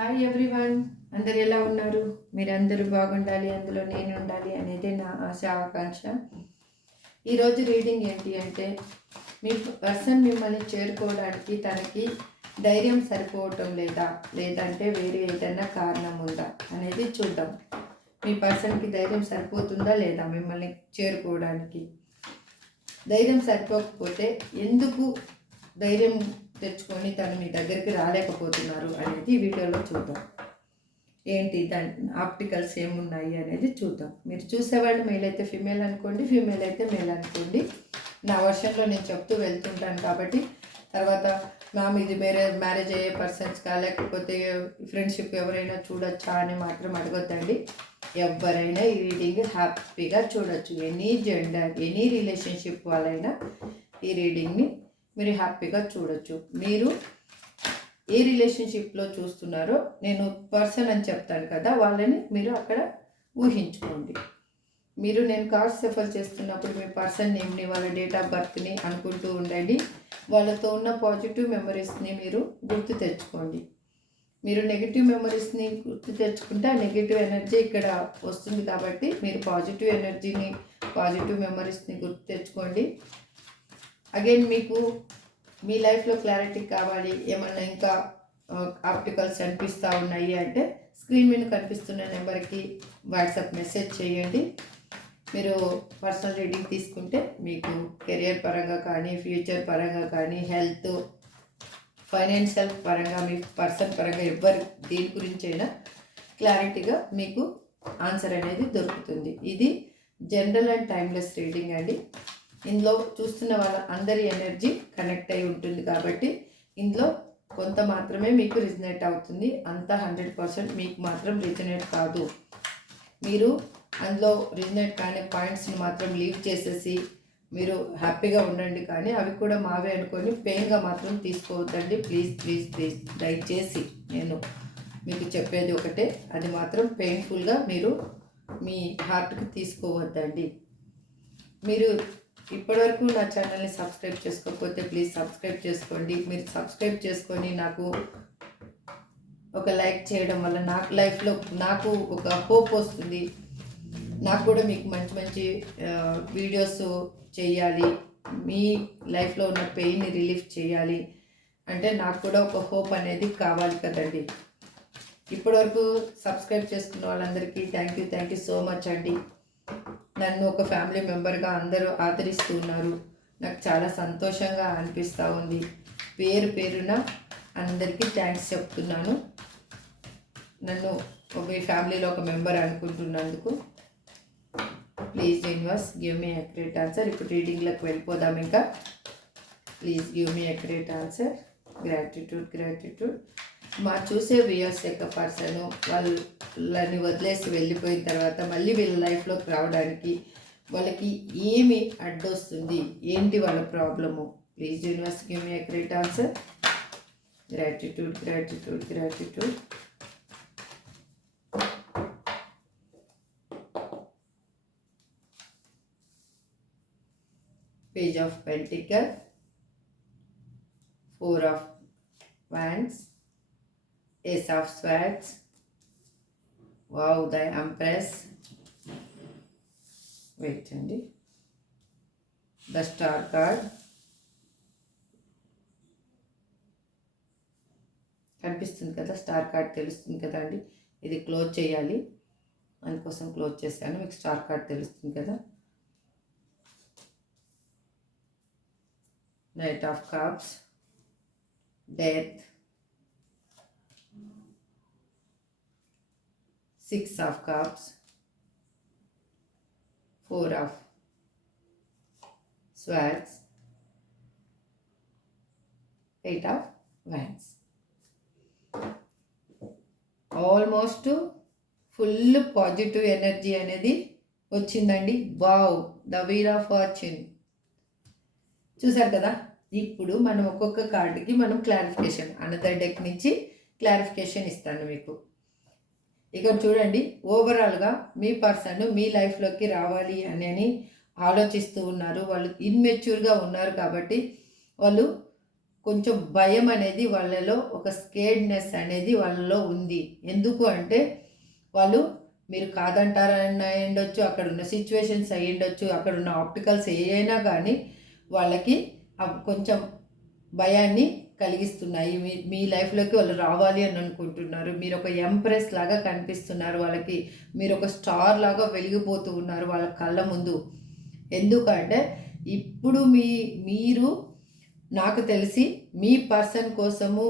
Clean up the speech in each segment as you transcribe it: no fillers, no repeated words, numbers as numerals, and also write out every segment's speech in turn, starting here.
Hi everyone, అందరు ఎలా ఉన్నారు? మీరందరూ బాగుండాలి, అందులో నేను ఉండాలి అనేది నా ఆశ ఆకాంక్ష. ఈరోజు రీడింగ్ ఏంటి అంటే, మీ పర్సన్ మిమ్మల్ని చేరుకోవడానికి తనకి ధైర్యం సరిపోవటం లేదంటే వేరే ఏదైనా కారణం ఉందా అనేది చూద్దాం. మీ పర్సన్కి ధైర్యం సరిపోతుందా లేదా మిమ్మల్ని చేరుకోవడానికి? ధైర్యం సరిపోకపోతే ఎందుకు ధైర్యం తెచ్చుకొని తను మీ దగ్గరికి రాలేకపోతున్నారు అనేది వీడియోలో చూద్దాం. ఏంటి దాని ఆప్టికల్స్ ఏమున్నాయి అనేది చూద్దాం. మీరు చూసేవాళ్ళు మేల్ అయితే ఫీమేల్ అనుకోండి, ఫీమేల్ అయితే మేల్ అనుకోండి. నా వర్షన్లో నేను చెప్తూ వెళ్తుంటాను కాబట్టి తర్వాత మ్యామ్ ఇది మ్యారేజ్ అయ్యే పర్సన్స్కా లేకపోతే ఫ్రెండ్షిప్ ఎవరైనా చూడొచ్చా అని మాత్రం అడగొద్దండి. ఎవరైనా ఈ రీడింగ్ హ్యాపీగా చూడొచ్చు. ఎనీ జెండర్, ఎనీ రిలేషన్షిప్ వాళ్ళైనా ఈ రీడింగ్ని మీరు హ్యాపీగా చూడొచ్చు. మీరు ఏ రిలేషన్షిప్లో చూస్తున్నారో నేను పర్సన్ అని చెప్తాను కదా, వాళ్ళని మీరు అక్కడ ఊహించుకోండి. నేను కార్డ్స్ సెఫల్ చేస్తున్నప్పుడు మీ పర్సన్ నేమ్ని, వాళ్ళ డేట్ ఆఫ్ బర్త్ని అనుకుంటూ ఉండండి. వాళ్ళతో ఉన్న పాజిటివ్ మెమరీస్ని మీరు గుర్తు తెచ్చుకోండి. మీరు నెగిటివ్ మెమరీస్ని గుర్తు తెచ్చుకుంటే ఆ నెగిటివ్ ఎనర్జీ ఇక్కడ వస్తుంది కాబట్టి మీరు పాజిటివ్ ఎనర్జీని, పాజిటివ్ మెమరీస్ని గుర్తు తెచ్చుకోండి. అగైన్ మీకు మీ లైఫ్లో క్లారిటీ కావాలి, ఏమన్నా ఇంకా ఆప్టికల్స్ అనిపిస్తూ ఉన్నాయి అంటే స్క్రీన్ మీద కనిపిస్తున్న నెంబర్కి వాట్సాప్ మెసేజ్ చేయండి. మీరు పర్సనల్ రీడింగ్ తీసుకుంటే మీకు కెరియర్ పరంగా కానీ, ఫ్యూచర్ పరంగా కానీ, హెల్త్, ఫైనాన్షియల్ పరంగా, మీ పర్సన్ పరంగా ఎవరి దీని గురించి అయినా క్లారిటీగా మీకు ఆన్సర్ అనేది దొరుకుతుంది. ఇది జనరల్ అండ్ టైమ్లెస్ రీడింగ్ అండి. ఇందులో చూస్తున్న వాళ్ళ అందరి ఎనర్జీ కనెక్ట్ అయి ఉంటుంది కాబట్టి ఇందులో కొంత మాత్రమే మీకు రిజనేట్ అవుతుంది. అంతా 100% మీకు మాత్రం రిజనేట్ కాదు. మీరు అందులో రిజనేట్ కాని పాయింట్స్ని మాత్రం లీవ్ చేసేసి మీరు హ్యాపీగా ఉండండి, కానీ అవి కూడా మావే అనుకొని పెయిన్గా మాత్రం తీసుకోవద్దండి. ప్లీజ్ ప్లీజ్ ప్లీజ్ దయచేసి నేను మీకు చెప్పేది ఒకటే, అది మాత్రం పెయిన్ఫుల్గా మీరు మీ హార్ట్కి తీసుకోవద్దండి. మీరు ఇప్పటివరకు నా ఛానల్ని సబ్స్క్రైబ్ చేసుకోకపోతే ప్లీజ్ సబ్స్క్రైబ్ చేసుకోండి. మీరు సబ్స్క్రైబ్ చేసుకొని నాకు ఒక లైక్ చేయడం వల్ల నాకు లైఫ్లో నాకు ఒక హోప్ వస్తుంది. నాకు కూడా మీకు మంచి మంచి వీడియోస్ చేయాలి, మీ లైఫ్లో ఉన్న పెయిన్ని రిలీఫ్ చేయాలి అంటే నాకు కూడా ఒక హోప్ అనేది కావాలి కదండి. ఇప్పటివరకు సబ్స్క్రైబ్ చేసుకున్న వాళ్ళందరికీ థ్యాంక్ యూ సో మచ్ అండి. నన్ను ఒక ఫ్యామిలీ మెంబర్గా అందరూ ఆదరిస్తూ ఉన్నారు. నాకు చాలా సంతోషంగా అనిపిస్తూ ఉంది. పేరున అందరికీ థ్యాంక్స్ చెప్తున్నాను. నన్ను మీ ఫ్యామిలీలో ఒక మెంబర్ అనుకుంటున్నందుకు. Please universe give me accurate answer. ఇప్పుడు రీడింగ్లోకి వెళ్ళిపోదాం. ఇంకా please give me accurate answer. Gratitude. మా చూసే వ్యూయర్స్ యొక్క పర్సన్ వాళ్ళని వదిలేసి వెళ్ళిపోయిన తర్వాత మళ్ళీ వీళ్ళ లైఫ్లోకి రావడానికి వాళ్ళకి ఏమి అడ్డొస్తుంది, ఏంటి వాళ్ళ problem? Please universe give me accurate answer. Gratitude. Page of pentacle, 4 of wands, Ace of Swords, wow, the Empress, wait అండి, the Star card కనిపిస్తుంది కదా, స్టార్ కార్డ్ తెలుస్తుంది కదా అండి. ఇది క్లోజ్ చేయాలి, అందుకోసం క్లోజ్ చేశాను. మీకు స్టార్ కార్డ్ తెలుస్తుంది కదా. Knight of cups, death, 6 of cups, 4 of swords, 8 of wands. Almost full positive energy అనేది వచ్చిందండి. Wow, the wheel of fortune చూసారు కదా. ఇప్పుడు మనం ఒక్కొక్క కార్డుకి మనం క్లారిఫికేషన్, అనదర్ డెక్ నుంచి క్లారిఫికేషన్ ఇస్తాను మీకు. ఇక్కడ చూడండి, ఓవరాల్గా మీ పర్సన్ మీ లైఫ్లోకి రావాలి అని ఆలోచిస్తూ ఉన్నారు. వాళ్ళు ఇన్మెచ్యూర్గా ఉన్నారు కాబట్టి వాళ్ళు కొంచెం భయం అనేది వాళ్ళలో, ఒక స్కేర్డ్నెస్ అనేది వాళ్ళలో ఉంది. ఎందుకు అంటే వాళ్ళు మీరు కాదంటారని అయ్యుండొచ్చు, అక్కడున్న సిచ్యువేషన్స్ అయ్యుండొచ్చు, అక్కడున్న ఆప్టికల్స్ ఏయైనా కానీ వాళ్ళకి కొంచెం భయాన్ని కలిగిస్తున్నాయి. మీ మీ లైఫ్లోకి వాళ్ళు రావాలి అని అనుకుంటున్నారు. మీరు ఒక ఎంప్రెస్ లాగా కనిపిస్తున్నారు వాళ్ళకి. మీరు ఒక స్టార్ లాగా వెలిగిపోతూ ఉన్నారు వాళ్ళ కళ్ళ ముందు. ఎందుకంటే ఇప్పుడు మీరు నాకు తెలిసి మీ పర్సన్ కోసము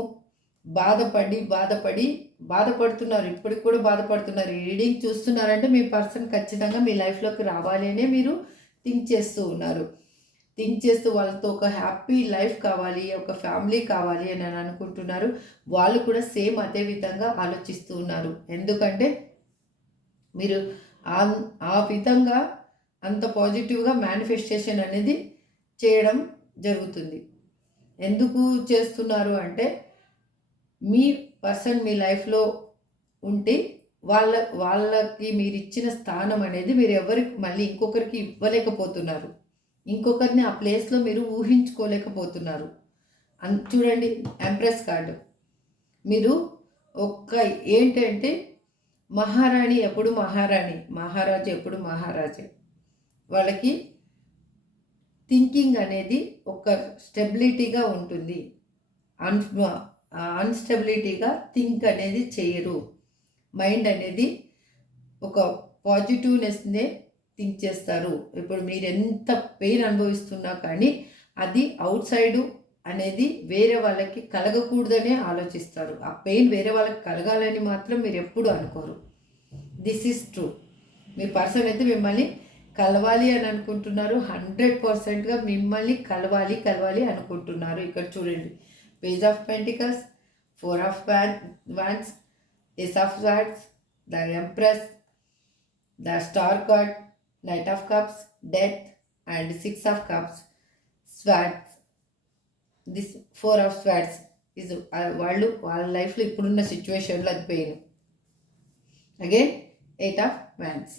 బాధపడుతున్నారు. ఇప్పటికి కూడా బాధపడుతున్నారు. ఈ రీడింగ్ చూస్తున్నారంటే మీ పర్సన్ ఖచ్చితంగా మీ లైఫ్లోకి రావాలి అనే మీరు థింక్ చేస్తూ ఉన్నారు. థింక్ చేస్తూ వాళ్ళతో ఒక హ్యాపీ లైఫ్ కావాలి, ఒక ఫ్యామిలీ కావాలి అని అనుకుంటున్నారు. వాళ్ళు కూడా సేమ్ అదే విధంగా ఆలోచిస్తూ ఉన్నారు. ఎందుకంటే మీరు ఆ విధంగా అంత పాజిటివ్గా మేనిఫెస్టేషన్ అనేది చేయడం జరుగుతుంది. ఎందుకు చేస్తున్నారు అంటే మీ పర్సన్ మీ లైఫ్లో ఉంటే వాళ్ళకి మీరు ఇచ్చిన స్థానం అనేది మీరు ఎవరికి మళ్ళీ ఇంకొకరికి ఇవ్వలేకపోతున్నారు. ఇంకొకరిని ఆ ప్లేస్లో మీరు ఊహించుకోలేకపోతున్నారు. చూడండి ఎంప్రెస్ కార్డు. మీరు ఏంటంటే మహారాణి ఎప్పుడు మహారాణి, మహారాజు ఎప్పుడు మహారాజే. వాళ్ళకి థింకింగ్ అనేది ఒక స్టెబిలిటీగా ఉంటుంది. అన్స్టెబిలిటీగా థింక్ అనేది చేయరు. మైండ్ అనేది ఒక పాజిటివ్నెస్నే థింక్ చేస్తారు. ఇప్పుడు మీరు ఎంత పెయిన్ అనుభవిస్తున్నా కానీ అది అవుట్ సైడు అనేది వేరే వాళ్ళకి కలగకూడదనే ఆలోచిస్తారు. ఆ పెయిన్ వేరే వాళ్ళకి కలగాలని మాత్రం మీరు ఎప్పుడు అనుకోరు. This is true. Me person అయితే మిమ్మల్ని కలవాలి అని అనుకుంటున్నారు. 100%గా మిమ్మల్ని కలవాలి అనుకుంటున్నారు. ఇక్కడ చూడండి, page of pentacles, 4 of wands, ace of swords, the empress, the star card, knight of cups, death and 6 of cups, swords. This 4 of swords is వాళ్ళ లైఫ్లో ఇప్పుడున్న సిచ్యువేషన్లో అది పెయిన్. Again 8 of wands.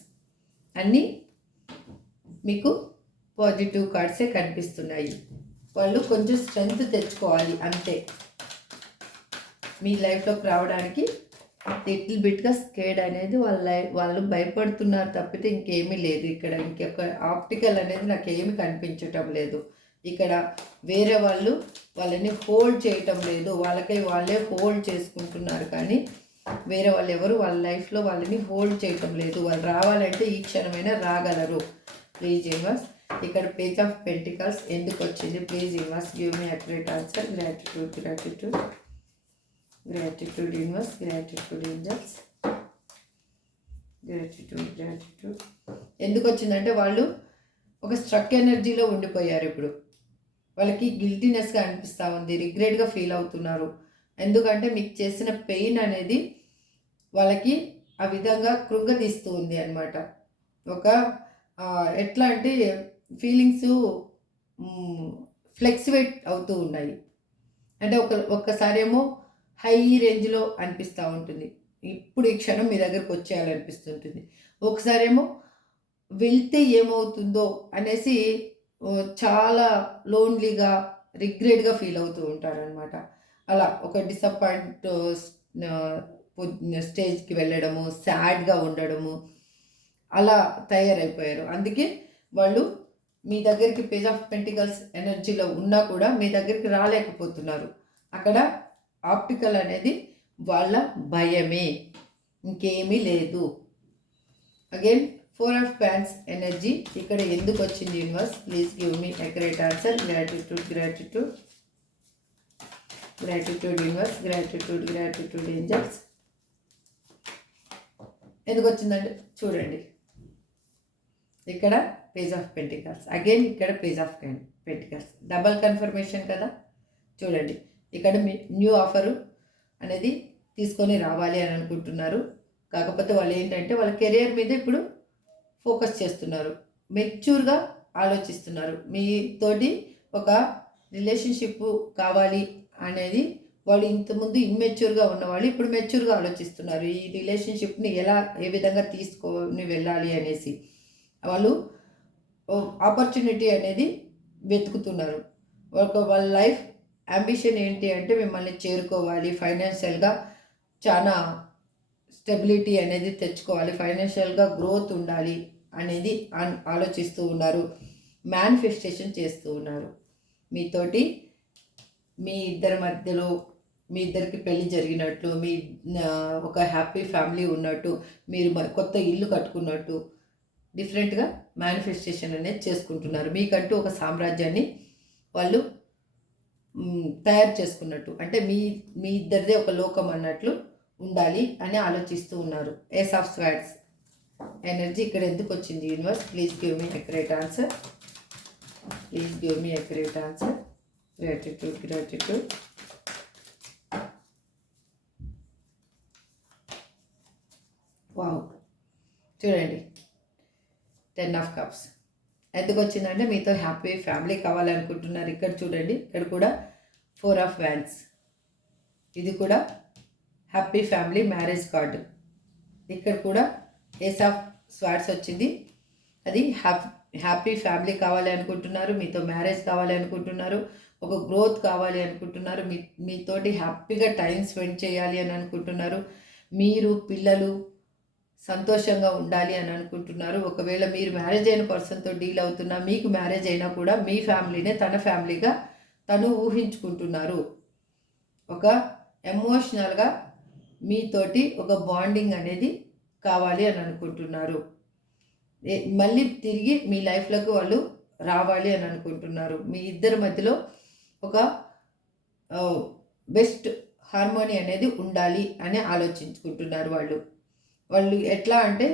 అన్నీ మీకు పాజిటివ్ కార్డ్సే కనిపిస్తున్నాయి. వాళ్ళు కొంచెం స్ట్రెంగ్త్ తెచ్చుకోవాలి అంతే. మీ లైఫ్లోకి రావడానికి లిటిల్ బిట్గా స్కేడ్ అనేది వాళ్ళు భయపడుతున్నారు తప్పితే ఇంకేమీ లేదు. ఇక్కడ ఇంకొక ఆప్టికల్ అనేది నాకు ఏమీ కనిపించటం లేదు. ఇక్కడ వేరే వాళ్ళని హోల్డ్ చేయటం లేదు. వాళ్ళే హోల్డ్ చేసుకుంటున్నారు. కానీ వేరే వాళ్ళు ఎవరు వాళ్ళ లైఫ్లో వాళ్ళని హోల్డ్ చేయటం లేదు. వాళ్ళు రావాలంటే ఈ క్షణమైనా రాగలరు. ప్లీజ్ యూనివర్స్, ఇక్కడ పేజ్ ఆఫ్ పెంటికల్స్ ఎందుకు వచ్చింది? Please universe give me accurate answer. Gratitude universe, gratitude angels, gratitude. ఎందుకు వచ్చిందంటే వాళ్ళు ఒక స్ట్రక్ ఎనర్జీలో ఉండిపోయారు. ఇప్పుడు వాళ్ళకి గిల్టీనెస్గా అనిపిస్తూ ఉంది, రిగ్రెట్గా ఫీల్ అవుతున్నారు. ఎందుకంటే మీకు చేసిన పెయిన్ అనేది వాళ్ళకి ఆ విధంగా కృంగతీస్తూ ఉంది అనమాట. ఒక ఎట్లా అంటే ఫీలింగ్స్ ఫ్లెక్సివేట్ అవుతూ ఉన్నాయి. అంటే ఒక్కసారి ఏమో హై రేంజ్లో అనిపిస్తూ ఉంటుంది, ఇప్పుడు ఈ క్షణం మీ దగ్గరకు వచ్చేయాలనిపిస్తుంటుంది. ఒకసారి ఏమో వెళ్తే ఏమవుతుందో అనేసి చాలా లోన్లీగా రిగ్రెట్గా ఫీల్ అవుతూ ఉంటారనమాట. అలా ఒక డిసప్పాయింట్ స్టేజ్కి వెళ్ళడము, సాడ్గా ఉండడము, అలా తయారైపోయారు. అందుకే వాళ్ళు మీ దగ్గరికి పేజ్ ఆఫ్ పెంటికల్స్ ఎనర్జీలో ఉన్నా కూడా మీ దగ్గరికి రాలేకపోతున్నారు. అక్కడ ఆప్టికల్ అనేది వాళ్ళ భయమే, ఇంకేమీ లేదు. అగైన్ 4 ఆఫ్ ప్యాన్స్ ఎనర్జీ ఇక్కడ ఎందుకు వచ్చింది? Universe please give me accurate answer. Gratitude universe, gratitude angels. ఎందుకు వచ్చిందంటే చూడండి, ఇక్కడ పేజ్ ఆఫ్ పెంటికల్స్, అగైన్ ఇక్కడ page of pentacles, double confirmation కదా. చూడండి, ఇక్కడ మీ న్యూ ఆఫరు అనేది తీసుకొని రావాలి అని అనుకుంటున్నారు. కాకపోతే వాళ్ళు ఏంటంటే వాళ్ళ కెరియర్ మీద ఇప్పుడు ఫోకస్ చేస్తున్నారు, మెచ్యూర్గా ఆలోచిస్తున్నారు. మీతోటి ఒక రిలేషన్షిప్ కావాలి అనేది వాళ్ళు ఇంతకుముందు ఇమ్మెచ్యూర్గా ఉన్నవాళ్ళు ఇప్పుడు మెచ్యూర్గా ఆలోచిస్తున్నారు. ఈ రిలేషన్షిప్ని ఏ విధంగా తీసుకొని వెళ్ళాలి అనేసి వాళ్ళు ఆపర్చునిటీ అనేది వెతుకుతున్నారు. వాళ్ళ లైఫ్ అంబిషన్ ఏంటి అంటే మిమ్మల్ని చేరుకోవాలి, ఫైనాన్షియల్గా చాలా స్టెబిలిటీ అనేది తెచ్చుకోవాలి, ఫైనాన్షియల్గా గ్రోత్ ఉండాలి అనేది ఆలోచిస్తూ ఉన్నారు, మేనిఫెస్టేషన్ చేస్తూ ఉన్నారు. మీతోటి మీ ఇద్దరి మధ్యలో మీ ఇద్దరికి పెళ్లి జరిగినట్లు, మీ ఒక హ్యాపీ ఫ్యామిలీ ఉన్నట్టు, మీరు కొత్త ఇల్లు కట్టుకున్నట్టు డిఫరెంట్గా మేనిఫెస్టేషన్ అనేది చేసుకుంటున్నారు. మీకంటూ ఒక సామ్రాజ్యాన్ని వాళ్ళు తయారు చేసుకున్నట్టు, అంటే మీ ఇద్దరిదే ఒక లోకం అన్నట్లు ఉండాలి అని ఆలోచిస్తూ ఉన్నారు. ఏస్ ఆఫ్ స్వార్డ్స్ ఎనర్జీ ఇక్కడ ఎందుకు వచ్చింది universe? Please give me accurate answer. Please give me accurate answer. Gratitude, gratitude. Wow, చూడండి 10 ఆఫ్ కప్స్ ఎందుకు వచ్చిందంటే మీతో హ్యాపీ ఫ్యామిలీ కావాలనుకుంటున్నారు. ఇక్కడ చూడండి, ఇక్కడ కూడా 4 ఆఫ్ వ్యాన్స్, ఇది కూడా హ్యాపీ ఫ్యామిలీ మ్యారేజ్ కార్డు. ఇక్కడ కూడా ఏస్ ఆఫ్ స్వార్డ్స్ వచ్చింది, అది హ్యాపీ ఫ్యామిలీ కావాలి అనుకుంటున్నారు, మీతో మ్యారేజ్ కావాలి అనుకుంటున్నారు, ఒక గ్రోత్ కావాలి అనుకుంటున్నారు, మీతోటి హ్యాపీగా టైం స్పెండ్ చేయాలి అని అనుకుంటున్నారు, మీరు పిల్లలు సంతోషంగా ఉండాలి అని అనుకుంటున్నారు. ఒకవేళ మీరు మ్యారేజ్ అయిన పర్సన్తో డీల్ అవుతున్నా, మీకు మ్యారేజ్ అయినా కూడా మీ ఫ్యామిలీనే తన ఫ్యామిలీగా తను ఊహించుకుంటున్నారు. ఒక ఎమోషనల్గా మీతోటి ఒక బాండింగ్ అనేది కావాలి అని అనుకుంటున్నారు. మళ్ళీ తిరిగి మీ లైఫ్లోకి వాళ్ళు రావాలి అని అనుకుంటున్నారు. మీ ఇద్దరి మధ్యలో ఒక బెస్ట్ హార్మోనీ అనేది ఉండాలి అని ఆలోచించుకుంటున్నారు. వాళ్ళు ఎట్లా అంటే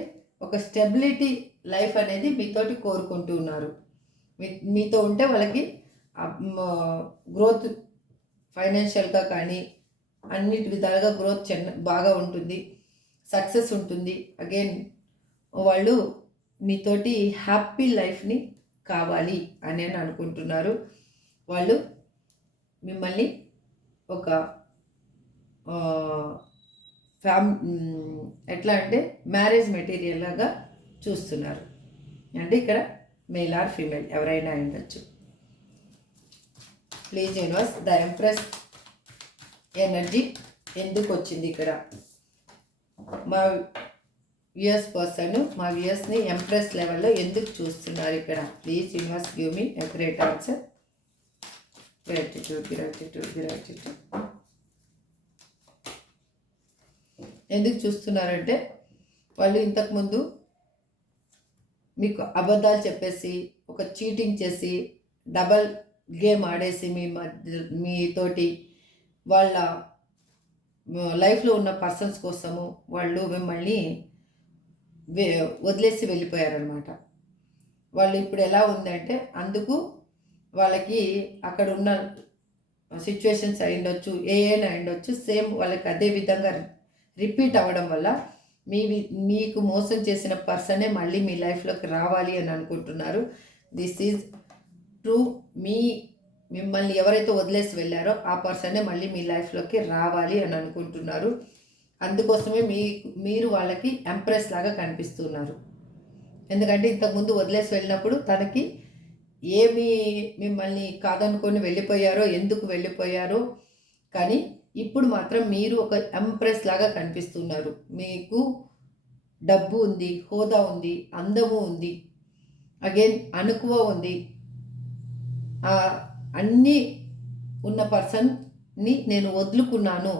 ఒక స్టెబిలిటీ లైఫ్ అనేది మీతోటి కోరుకుంటూ ఉన్నారు. మీతో ఉంటే వాళ్ళకి గ్రోత్ ఫైనాన్షియల్గా కానీ అన్నిటి విధాలుగా గ్రోత్ బాగా ఉంటుంది, సక్సెస్ ఉంటుంది. అగైన్ వాళ్ళు మీతోటి హ్యాపీ లైఫ్ని కావాలి అని అనుకుంటున్నారు. వాళ్ళు మిమ్మల్ని ఒక ఎట్లా అంటే మ్యారేజ్ మెటీరియల్ లాగా చూస్తున్నారు. అంటే ఇక్కడ మేల్ ఆర్ ఫీమేల్ ఎవరైనా ఉండొచ్చు. Please universe, the empress energy ఎందుకు వచ్చింది ఇక్కడ? మా వ్యూయర్స్ పర్సన్ మా వ్యూయర్స్ని ఎంప్రెస్ లెవెల్లో ఎందుకు చూస్తున్నారు ఇక్కడ? Please universe give me a great answer. Gratitude, gratitude, gratitude. ఎందుకు చూస్తున్నారంటే వాళ్ళు ఇంతకుముందు మీకు అబద్ధాలు చెప్పేసి, ఒక చీటింగ్ చేసి, డబల్ గేమ్ ఆడేసి మీతోటి వాళ్ళ లైఫ్లో ఉన్న పర్సన్స్ కోసము వాళ్ళు మిమ్మల్ని వదిలేసి వెళ్ళిపోయారనమాట. వాళ్ళు ఇప్పుడు ఎలా ఉందంటే అందుకు వాళ్ళకి అక్కడ ఉన్న సిచ్యువేషన్స్ అయ్యుండొచ్చు, ఏమైనా అయ్యుండొచ్చు, సేమ్ వాళ్ళకి అదే విధంగా రిపీట్ అవ్వడం వల్ల మీకు మోసం చేసిన పర్సనే మళ్ళీ మీ లైఫ్లోకి రావాలి అని అనుకుంటున్నారు. This is true. మిమ్మల్ని ఎవరైతే వదిలేసి వెళ్ళారో ఆ పర్సనే మళ్ళీ మీ లైఫ్లోకి రావాలి అని అనుకుంటున్నారు. అందుకోసమే మీరు వాళ్ళకి ఎంప్రెస్ లాగా కనిపిస్తున్నారు. ఎందుకంటే ఇంతకుముందు వదిలేసి వెళ్ళినప్పుడు తనకి మిమ్మల్ని కాదనుకొని వెళ్ళిపోయారో, ఎందుకు వెళ్ళిపోయారో, కానీ ఇప్పుడు మాత్రం మీరు ఒక ఎంప్రెస్ లాగా కనిపిస్తున్నారు. మీకు డబ్బు ఉంది, హోదా ఉంది, అందము ఉంది, అగైన్ అనుకువ ఉంది. అన్నీ ఉన్న పర్సన్ని నేను వదులుకున్నాను,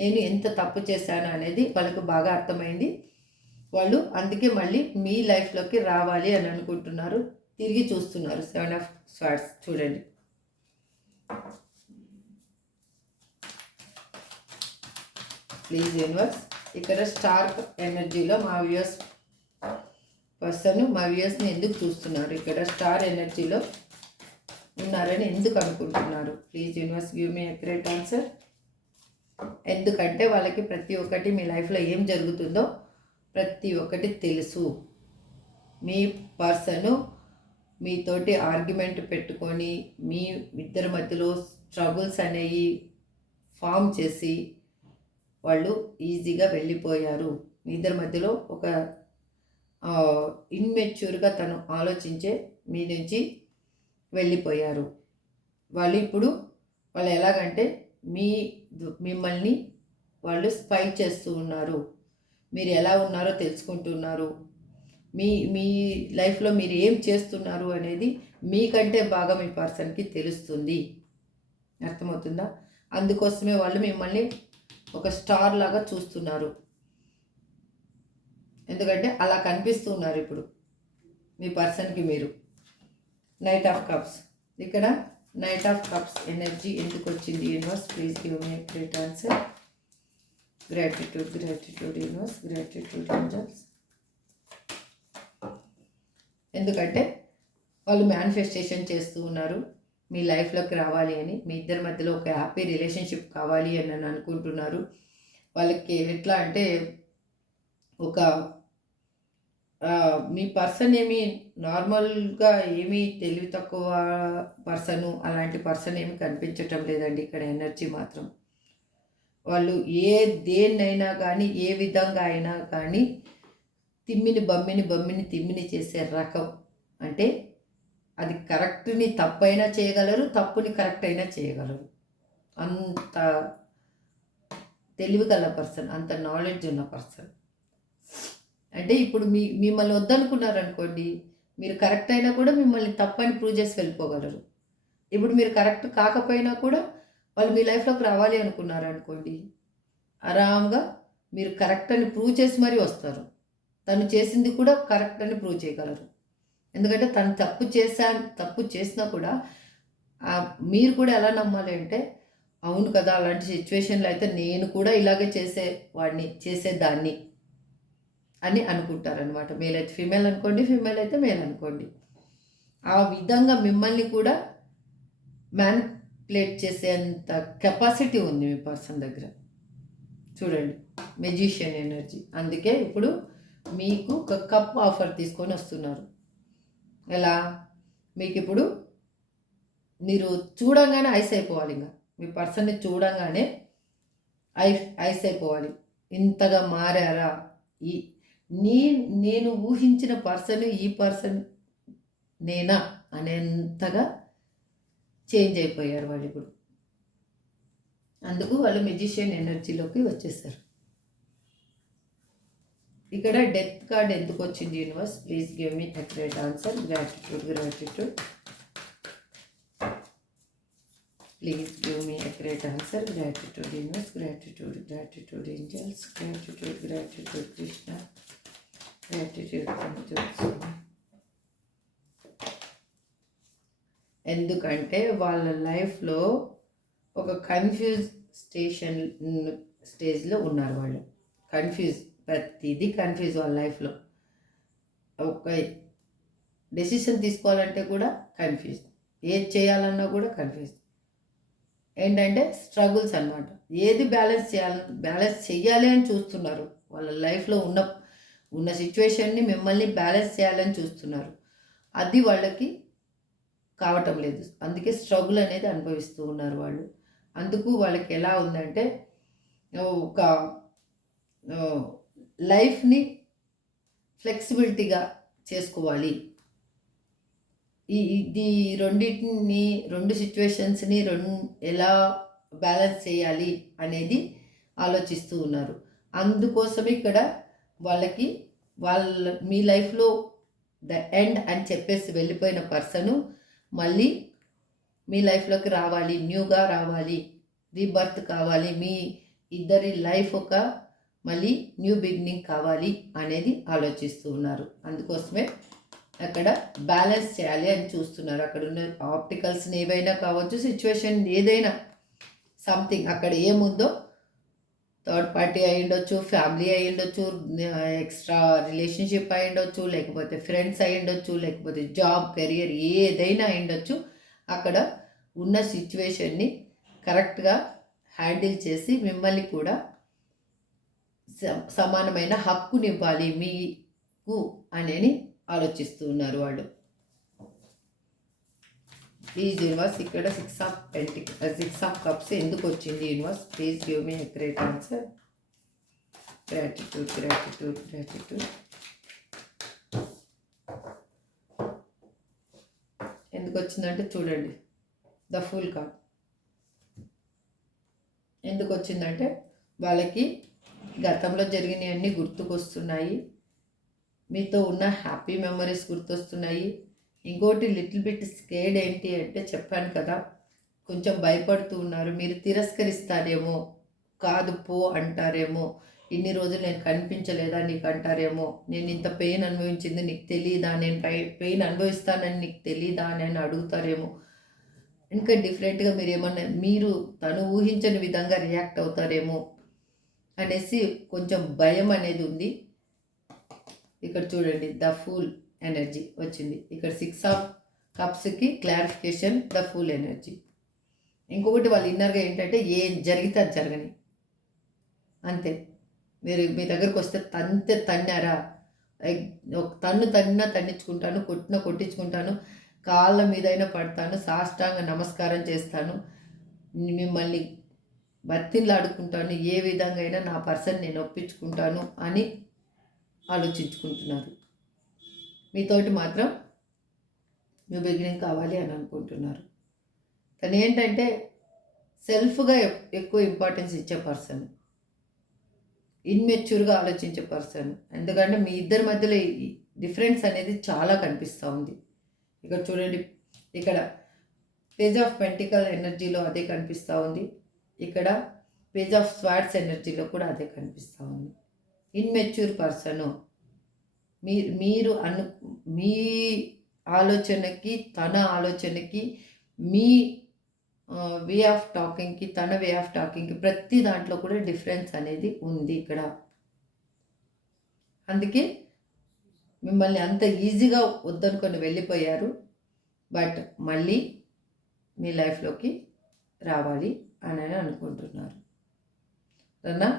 నేను ఎంత తప్పు చేశాను అనేది వాళ్ళకు బాగా అర్థమైంది. వాళ్ళు అందుకే మళ్ళీ మీ లైఫ్లోకి రావాలి అని అనుకుంటున్నారు, తిరిగి చూస్తున్నారు. 7 ఆఫ్ స్వార్డ్స్ చూడండి. ప్లీజ్ యూనివర్స్, ఇక్కడ స్టార్ ఎనర్జీలో మా వ్యూయర్స్ పర్సన్ మా వ్యూయర్స్ని ఎందుకు చూస్తున్నారు? ఇక్కడ స్టార్ ఎనర్జీలో ఉన్నారని ఎందుకు అనుకుంటున్నారు? Please universe give me accurate answer. ఎందుకంటే వాళ్ళకి ప్రతి ఒక్కటి మీ లైఫ్లో ఏం జరుగుతుందో ప్రతి ఒక్కటి తెలుసు. మీ పర్సను మీతోటి ఆర్గ్యుమెంట్ పెట్టుకొని మీ ఇద్దరి మధ్యలో స్ట్రగుల్స్ అనేవి ఫామ్ చేసి వాళ్ళు ఈజీగా వెళ్ళిపోయారు. మీ ఇద్దరి మధ్యలో ఒక ఇన్మెచ్యూర్గా తను ఆలోచించే మీ నుంచి వెళ్ళిపోయారు. వాళ్ళు ఇప్పుడు వాళ్ళు ఎలాగంటే మిమ్మల్ని వాళ్ళు స్పై చేస్తూ ఉన్నారు. మీరు ఎలా ఉన్నారో తెలుసుకుంటున్నారు. మీ మీ లైఫ్లో మీరు ఏం చేస్తున్నారు అనేది మీకంటే బాగా మీ పర్సన్కి తెలుస్తుంది. అర్థమవుతుందా? అందుకోసమే వాళ్ళు మిమ్మల్ని ఒక స్టార్ లాగా చూస్తున్నారు. ఎందుకంటే అలా కనిపిస్తున్నారు ఇప్పుడు మీ పర్సన్కి మీరు. నైట్ ఆఫ్ కప్స్, ఇక్కడ నైట్ ఆఫ్ కప్స్ ఎనర్జీ ఎందుకు వచ్చింది universe? Please give me great answer. Gratitude, gratitude universe, gratitude angels. ఎందుకంటే వాళ్ళు మేనిఫెస్టేషన్ చేస్తూ ఉన్నారు మీ లైఫ్లోకి రావాలి అని, మీ ఇద్దరి మధ్యలో ఒక హ్యాపీ రిలేషన్షిప్ కావాలి అని నన్ను అనుకుంటున్నారు. వాళ్ళకి ఎట్లా అంటే ఒక మీ పర్సన్ ఏమి నార్మల్గా ఏమీ తెలివి తక్కువ పర్సను అలాంటి పర్సన్ ఏమి కనిపించటం లేదండి ఇక్కడ ఎనర్జీ మాత్రం. వాళ్ళు దేన్నైనా కానీ ఏ విధంగా అయినా కానీ బమ్మిని తిమ్మిని చేసే రకం. అంటే అది కరెక్ట్ని తప్పైనా చేయగలరు, తప్పుని కరెక్ట్ అయినా చేయగలరు. అంత తెలివి గల పర్సన్, అంత నాలెడ్జ్ ఉన్న పర్సన్. అంటే ఇప్పుడు మిమ్మల్ని వద్దనుకున్నారనుకోండి, మీరు కరెక్ట్ అయినా కూడా మిమ్మల్ని తప్పని ప్రూవ్ చేసి వెళ్ళిపోగలరు. ఇప్పుడు మీరు కరెక్ట్ కాకపోయినా కూడా వాళ్ళు మీ లైఫ్లోకి రావాలి అనుకున్నారనుకోండి, ఆరాంగా మీరు కరెక్ట్ అని ప్రూవ్ చేసి మరీ వస్తారు. తను చేసింది కూడా కరెక్ట్ అని ప్రూవ్ చేయగలరు. ఎందుకంటే తను తప్పు చేసినా కూడా మీరు కూడా ఎలా నమ్మాలి అంటే, అవును కదా, అలాంటి సిచ్యువేషన్లో అయితే నేను కూడా ఇలాగే చేసేదాన్ని అని అనుకుంటారనమాట. మేల్ అయితే ఫీమేల్ అనుకోండి, ఫీమేల్ అయితే మేల్ అనుకోండి. ఆ విధంగా మిమ్మల్ని కూడా మ్యానిపులేట్ చేసేంత కెపాసిటీ ఉంది మీ పర్సన్ దగ్గర. చూడండి, మెజిషియన్ ఎనర్జీ. అందుకే ఇప్పుడు మీకు ఒక కప్ ఆఫర్ తీసుకొని వస్తున్నారు. ఎలా? మీకు ఇప్పుడు మీరు చూడంగానే ఐస్ అయిపోవాలి. ఇంకా మీ పర్సన్ని చూడంగానే ఐస్ అయిపోవాలి. ఇంతగా మారారా, నేను ఊహించిన పర్సన్ ఈ పర్సన్ నేనా అనేంతగా చేంజ్ అయిపోయారు వాళ్ళు ఇప్పుడు. అందుకు వాళ్ళు మెజిషియన్ ఎనర్జీలోకి వచ్చేసారు. ఇక్కడ డెత్ కార్డ్ ఎందుకు వచ్చింది universe? Please give me a great answer. Gratitude, gratitude. Please give me a great answer. Gratitude universe, gratitude, gratitude angels, gratitude, gratitude Krishna, gratitude. ఎందుకంటే వాళ్ళ లైఫ్లో ఒక కన్ఫ్యూజ్ స్టేజ్లో ఉన్నారు వాళ్ళు. ప్రతిదీ కన్ఫ్యూజ్ వాళ్ళ లైఫ్లో. ఒక డెసిషన్ తీసుకోవాలంటే కూడా కన్ఫ్యూజ్, ఏది చేయాలన్నా కూడా కన్ఫ్యూజ్. ఏంటంటే స్ట్రగుల్స్ అనమాట. ఏది బ్యాలెన్స్ చేయాలి అని చూస్తున్నారు. వాళ్ళ లైఫ్లో ఉన్న సిచ్యువేషన్ని మిమ్మల్ని బ్యాలెన్స్ చేయాలని చూస్తున్నారు. అది వాళ్ళకి కావటం లేదు. అందుకే స్ట్రగుల్ అనేది అనుభవిస్తూ ఉన్నారు వాళ్ళు. అందుకు వాళ్ళకి ఎలా ఉందంటే ఒక లైఫ్ని ఫ్లెక్సిబిలిటీగా చేసుకోవాలి. ఇది రెండు సిచ్యువేషన్స్ని ఎలా బ్యాలెన్స్ చేయాలి అనేది ఆలోచిస్తూ ఉన్నారు. అందుకోసమే ఇక్కడ వాళ్ళకి మీ లైఫ్లో ద ఎండ్ అని చెప్పేసి వెళ్ళిపోయిన పర్సను మళ్ళీ మీ లైఫ్లోకి రావాలి, న్యూగా రావాలి, రీబర్త్ కావాలి, మీ ఇద్దరి లైఫ్ ఒక మళ్ళీ న్యూ బిగినింగ్ కావాలి అనేది ఆలోచిస్తూ ఉన్నారు. అందుకోసమే అక్కడ బ్యాలెన్స్ చేయాలి అని చూస్తున్నారు. అక్కడ ఉన్న ఆప్టికల్స్ని ఏవైనా కావచ్చు, సిచ్యువేషన్ ఏదైనా సంథింగ్ అక్కడ ఏముందో, థర్డ్ పార్టీ అయి ఉండొచ్చు, ఫ్యామిలీ అయి ఉండొచ్చు, ఎక్స్ట్రా రిలేషన్షిప్ అయి ఉండొచ్చు, లేకపోతే ఫ్రెండ్స్ అయి ఉండొచ్చు, లేకపోతే జాబ్, కెరియర్ ఏదైనా అయి ఉండొచ్చు. అక్కడ ఉన్న సిచ్యువేషన్ని కరెక్ట్గా హ్యాండిల్ చేసి మిమ్మల్ని కూడా సమానమైన హక్కునివ్వాలి మీకు అనేది ఆలోచిస్తూ ఉన్నారు వాళ్ళు. ప్లీజ్ యూనివర్స్, ఇక్కడ 6 ఆఫ్ కప్స్ ఎందుకు వచ్చింది universe? Please give me a great answer. Gratitude, gratitude, gratitude. ఎందుకు వచ్చిందంటే చూడండి, ద ఫుల్ కార్డ్. ఎందుకు వచ్చిందంటే వాళ్ళకి గతంలో జరిగినవన్నీ గుర్తుకొస్తున్నాయి, మీతో ఉన్న హ్యాపీ మెమరీస్ గుర్తొస్తున్నాయి. ఇంకోటి లిటిల్ బిట్ స్కేడ్ ఏంటి అంటే చెప్పాను కదా, కొంచెం భయపడుతూ ఉన్నారు. మీరు తిరస్కరిస్తారేమో, కాదు పో అంటారేమో, ఇన్ని రోజులు నేను కనిపించలేదా నీకు అంటారేమో, నేను ఇంత పెయిన్ అనుభవించింది నీకు తెలీదా, నేను పెయిన్ అనుభవిస్తానని నీకు తెలీదా అని అడుగుతారేమో, ఇంకా డిఫరెంట్గా మీరు తను ఊహించని విధంగా రియాక్ట్ అవుతారేమో అనేసి కొంచెం భయం అనేది ఉంది. ఇక్కడ చూడండి, ద ఫూల్ ఎనర్జీ వచ్చింది. ఇక్కడ 6 ఆఫ్ కప్స్కి క్లారిఫికేషన్, ద ఫూల్ ఎనర్జీ. ఇంకొకటి వాళ్ళ ఇన్నర్గా ఏంటంటే ఏం జరిగితే అది జరగని, అంతే. మీరు మీ దగ్గరకు వస్తే తన్నారా, తన్నించుకుంటాను, కొట్టించుకుంటాను, కాళ్ళ మీదైనా పడతాను, సాష్టాంగ నమస్కారం చేస్తాను, మిమ్మల్ని బతిలాడుకుంటాను, ఏ విధంగా అయినా నా పర్సన్ నేను ఒప్పించుకుంటాను అని ఆలోచించుకుంటున్నారు. మీతోటి మాత్రం న్యూ బిగినింగ్ కావాలి అని అనుకుంటున్నారు. తను ఏంటంటే సెల్ఫ్గా ఎక్కువ ఇంపార్టెన్స్ ఇచ్చే పర్సన్, ఇన్మెచ్యూర్గా ఆలోచించే పర్సన్. ఎందుకంటే మీ ఇద్దరి మధ్యలో డిఫరెన్స్ అనేది చాలా కనిపిస్తూ ఉంది. ఇక్కడ చూడండి, ఇక్కడ పేజ్ ఆఫ్ పెంటికల్ ఎనర్జీలో అదే కనిపిస్తూ ఉంది, ఇక్కడ పేజ్ ఆఫ్ స్వార్డ్స్ ఎనర్జీలో కూడా అదే కనిపిస్తూ ఉంది. ఇన్మెచ్యూర్ పర్సను, మీరు మీ ఆలోచనకి తన ఆలోచనకి, మీ వే ఆఫ్ టాకింగ్కి తన వే ఆఫ్ టాకింగ్కి ప్రతి దాంట్లో కూడా డిఫరెన్స్ అనేది ఉంది ఇక్కడ. అందుకే మిమ్మల్ని అంత ఈజీగా వద్దనుకొని వెళ్ళిపోయారు, బట్ మళ్ళీ మీ లైఫ్లోకి రావాలి అని అనుకుంటున్నారు. అన్నా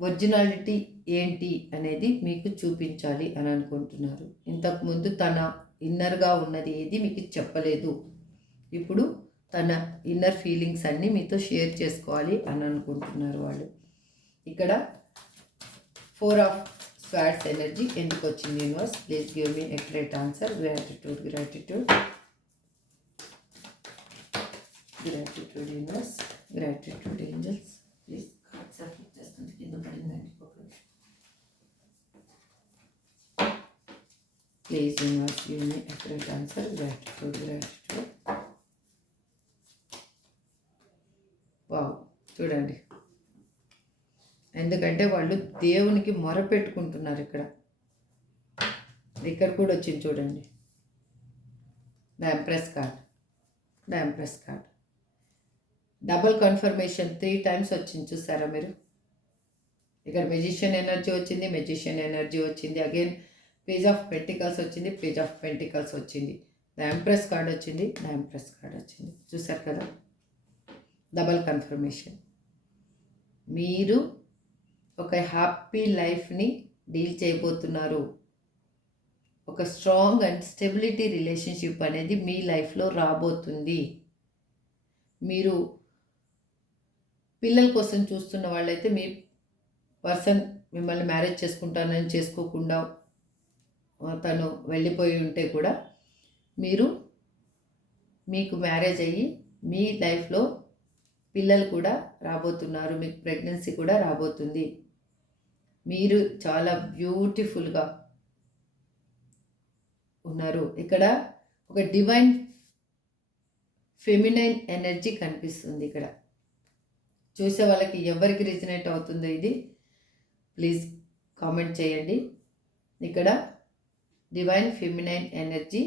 ఒరిజినాలిటీ ఏంటి అనేది మీకు చూపించాలి అని అనుకుంటున్నారు. ఇంతకుముందు తన ఇన్నర్గా ఉన్నది ఏది మీకు చెప్పలేదు, ఇప్పుడు తన ఇన్నర్ ఫీలింగ్స్ అన్నీ మీతో షేర్ చేసుకోవాలి అని అనుకుంటున్నారు వాళ్ళు. ఇక్కడ 4 ఆఫ్ స్వార్డ్స్ ఎనర్జీ ఎందుకు వచ్చింది universe? Please give me accurate answer. Gratitude universe, gratitude angels. Please చేస్తుంది, కింద పడిందండి. Please universe give me accurate answer. Gratitude. Wow, చూడండి, ఎందుకంటే వాళ్ళు దేవునికి మొరపెట్టుకుంటున్నారు. ఇక్కడ కూడా వచ్చింది చూడండి, the empress card. Double confirmation 3 times వచ్చింది, చూసారా మీరు? ఇక్కడ మెజిషియన్ ఎనర్జీ వచ్చింది, అగైన్ పేజ్ ఆఫ్ పెంటికల్స్ వచ్చింది, ద ఎంప్రెస్ కార్డ్ వచ్చింది, చూసారు కదా? Double confirmation. మీరు ఒక హ్యాపీ లైఫ్ని డీల్ చేయబోతున్నారు. ఒక స్ట్రాంగ్ అండ్ స్టెబిలిటీ రిలేషన్షిప్ అనేది మీ లైఫ్లో రాబోతుంది. మీరు పిల్లల కోసం చూస్తున్న వాళ్ళైతే మీ పర్సన్ మిమ్మల్ని మ్యారేజ్ చేసుకుంటానని చేసుకోకుండా తను వెళ్ళిపోయి ఉంటే కూడా మీకు మ్యారేజ్ అయ్యి మీ లైఫ్లో పిల్లలు కూడా రాబోతున్నారు, మీకు ప్రెగ్నెన్సీ కూడా రాబోతుంది. మీరు చాలా బ్యూటిఫుల్గా ఉన్నారు. ఇక్కడ ఒక డివైన్ ఫెమినైన్ ఎనర్జీ కనిపిస్తుంది. ఇక్కడ చూసే వాళ్ళకి ఎవరికి రిజనేట్ అవుతుందో ఇది ప్లీజ్ కామెంట్ చేయండి. ఇక్కడ డివైన్ ఫెమినైన్ ఎనర్జీ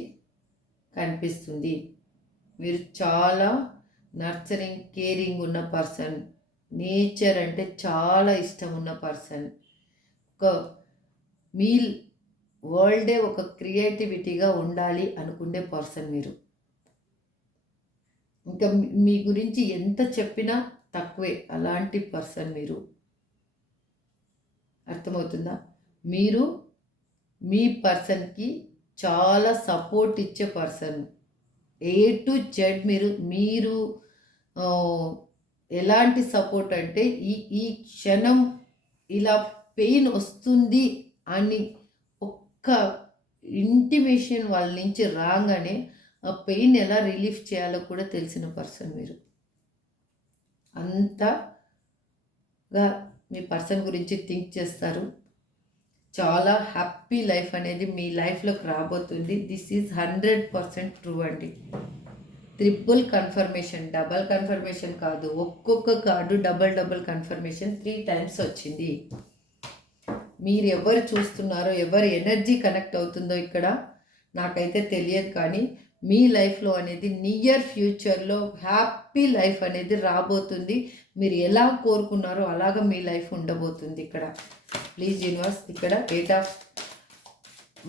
కనిపిస్తుంది. మీరు చాలా నర్చరింగ్, కేరింగ్ ఉన్న పర్సన్, నేచర్ అంటే చాలా ఇష్టం ఉన్న పర్సన్, మీ వరల్డే ఒక క్రియేటివిటీగా ఉండాలి అనుకునే పర్సన్ మీరు. ఇంకా మీ గురించి ఎంత చెప్పినా తక్కువే, అలాంటి పర్సన్ మీరు. అర్థమవుతుందా? మీరు మీ పర్సన్కి చాలా సపోర్ట్ ఇచ్చే పర్సన్. A to Z మీరు ఎలాంటి సపోర్ట్ అంటే ఈ క్షణం ఇలా పెయిన్ వస్తుంది అని ఒక్క ఇంటిమేషన్ వాళ్ళ నుంచి రాగానే ఆ పెయిన్ ఎలా రిలీఫ్ చేయాలో కూడా తెలిసిన పర్సన్ మీరు. అంతగా మీ పర్సన్ గురించి థింక్ చేస్తారు. చాలా హ్యాపీ లైఫ్ అనేది మీ లైఫ్లోకి రాబోతుంది. దిస్ ఈజ్ 100% ట్రూ అండి. ట్రిపుల్ కన్ఫర్మేషన్, డబల్ కన్ఫర్మేషన్ కాదు, ఒక్కొక్క కార్డు డబల్ కన్ఫర్మేషన్ 3 times వచ్చింది. మీరు ఎవరు చూస్తున్నారో, ఎవరి ఎనర్జీ కనెక్ట్ అవుతుందో ఇక్కడ నాకైతే తెలియదు, కానీ మీ లైఫ్లో అనేది నియర్ ఫ్యూచర్లో హ్యాపీ లైఫ్ అనేది రాబోతుంది. మీరు ఎలా కోరుకున్నారో అలాగా మీ లైఫ్ ఉండబోతుంది. ఇక్కడ ప్లీజ్ యూనివర్స్, ఇక్కడ 8 of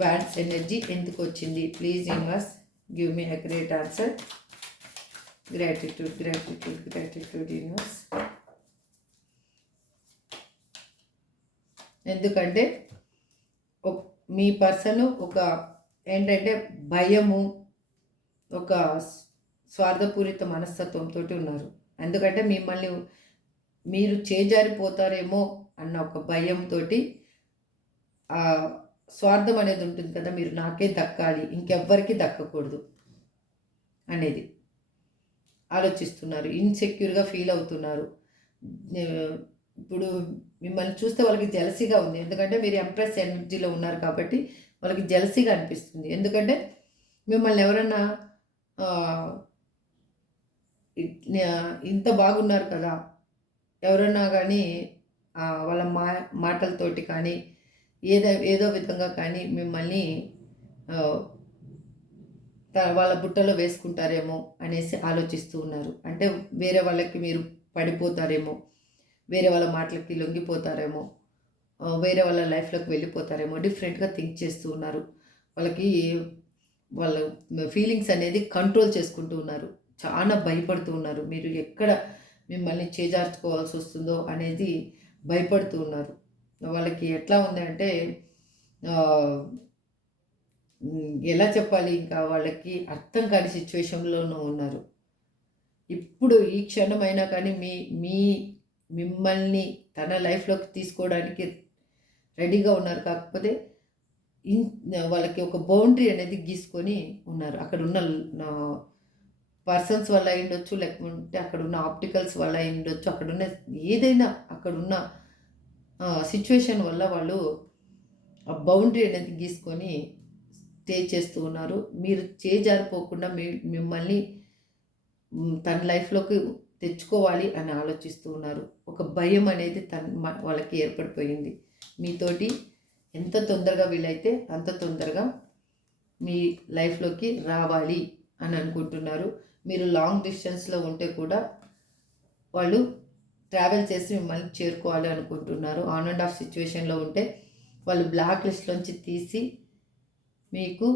Wands ఎనర్జీ ఎందుకు వచ్చింది? Please universe give me a great answer. Gratitude universe. ఎందుకంటే మీ పర్సన్ ఒక ఏంటంటే భయము, ఒక స్వార్థపూరిత మనస్తత్వంతో ఉన్నారు. ఎందుకంటే మిమ్మల్ని మీరు చేజారిపోతారేమో అన్న ఒక భయంతో స్వార్థం అనేది ఉంటుంది కదా, మీరు నాకే దక్కాలి, ఇంకెవ్వరికి దక్కకూడదు అనేది ఆలోచిస్తున్నారు. ఇన్సెక్యూర్గా ఫీల్ అవుతున్నారు. ఇప్పుడు మిమ్మల్ని చూస్తే వాళ్ళకి జెలసీగా ఉంది. ఎందుకంటే మీరు ఎంప్రెస్ ఎనర్జీలో ఉన్నారు కాబట్టి వాళ్ళకి జెలసీగా అనిపిస్తుంది. ఎందుకంటే మిమ్మల్ని ఎవరన్నా ఇంత బాగున్నారు కదా, ఎవరన్నా కానీ వాళ్ళ మాటలతోటి కానీ ఏదో విధంగా కానీ మిమ్మల్ని వాళ్ళ బుట్టలో వేసుకుంటారేమో అనేసి ఆలోచిస్తూ ఉన్నారు. అంటే వేరే వాళ్ళకి మీరు పడిపోతారేమో, వేరే వాళ్ళ మాటలకి లొంగిపోతారేమో, వేరే వాళ్ళ లైఫ్లోకి వెళ్ళిపోతారేమో, డిఫరెంట్గా థింక్ చేస్తూ ఉన్నారు. వాళ్ళకి వాళ్ళ ఫీలింగ్స్ అనేది కంట్రోల్ చేసుకుంటూ ఉన్నారు. చాలా భయపడుతూ ఉన్నారు. మీరు ఎక్కడ మిమ్మల్ని చేజార్చుకోవాల్సి వస్తుందో అనేది భయపడుతూ ఉన్నారు. వాళ్ళకి ఎట్లా ఉంది అంటే ఎలా చెప్పాలి, ఇంకా వాళ్ళకి అర్థం కాని సిచ్యువేషన్లోనూ ఉన్నారు. ఇప్పుడు ఈ క్షణమైనా కానీ మిమ్మల్ని తన లైఫ్లోకి తీసుకోవడానికి రెడీగా ఉన్నారు. కాకపోతే వాళ్ళకి ఒక బౌండరీ అనేది గీసుకొని ఉన్నారు. అక్కడ ఉన్న పర్సన్స్ వల్ల అయిండొచ్చు, లేకుంటే అక్కడ ఉన్న ఆప్టికల్స్ వల్ల అయిండొచ్చు, అక్కడున్న ఏదైనా అక్కడున్న సిచ్యువేషన్ వల్ల వాళ్ళు ఆ బౌండరీ అనేది గీసుకొని స్టే చేస్తూ ఉన్నారు. మీరు చేజారిపోకుండా మిమ్మల్ని తన లైఫ్లోకి తెచ్చుకోవాలి అని ఆలోచిస్తూ ఉన్నారు. ఒక భయం అనేది వాళ్ళకి ఏర్పడిపోయింది. మీతోటి ఎంత తొందరగా వీలైతే అంత తొందరగా మీ లైఫ్లోకి రావాలి అని అనుకుంటున్నారు. మీరు లాంగ్ డిస్టెన్స్లో ఉంటే కూడా వాళ్ళు ట్రావెల్ చేసి మిమ్మల్ని చేరుకోవాలి అనుకుంటున్నారు. ఆన్ అండ్ ఆఫ్ సిచ్యువేషన్లో ఉంటే వాళ్ళు బ్లాక్ లిస్ట్లోంచి తీసి మీకు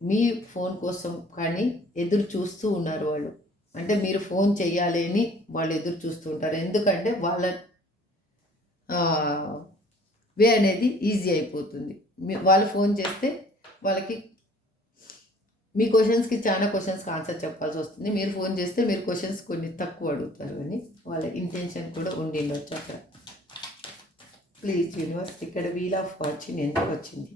మీ ఫోన్ కోసం కానీ ఎదురు చూస్తూ ఉన్నారు వాళ్ళు. అంటే మీరు ఫోన్ చెయ్యాలి అని వాళ్ళు ఎదురు చూస్తూ ఉంటారు. ఎందుకంటే వాళ్ళ వే అనేది ఈజీ అయిపోతుంది. వాళ్ళు ఫోన్ చేస్తే వాళ్ళకి మీ క్వశ్చన్స్కి చాలా క్వశ్చన్స్కి ఆన్సర్ చెప్పాల్సి వస్తుంది. మీరు ఫోన్ చేస్తే మీరు క్వశ్చన్స్ కొన్ని తక్కువ అడుగుతారు అని వాళ్ళ ఇంటెన్షన్ కూడా ఉండిండొచ్చు అక్కడ. ప్లీజ్ యూనివర్స్, ఇక్కడ వీల్ ఆఫ్ ఫార్చ్యూన్ ఎందుకు వచ్చింది?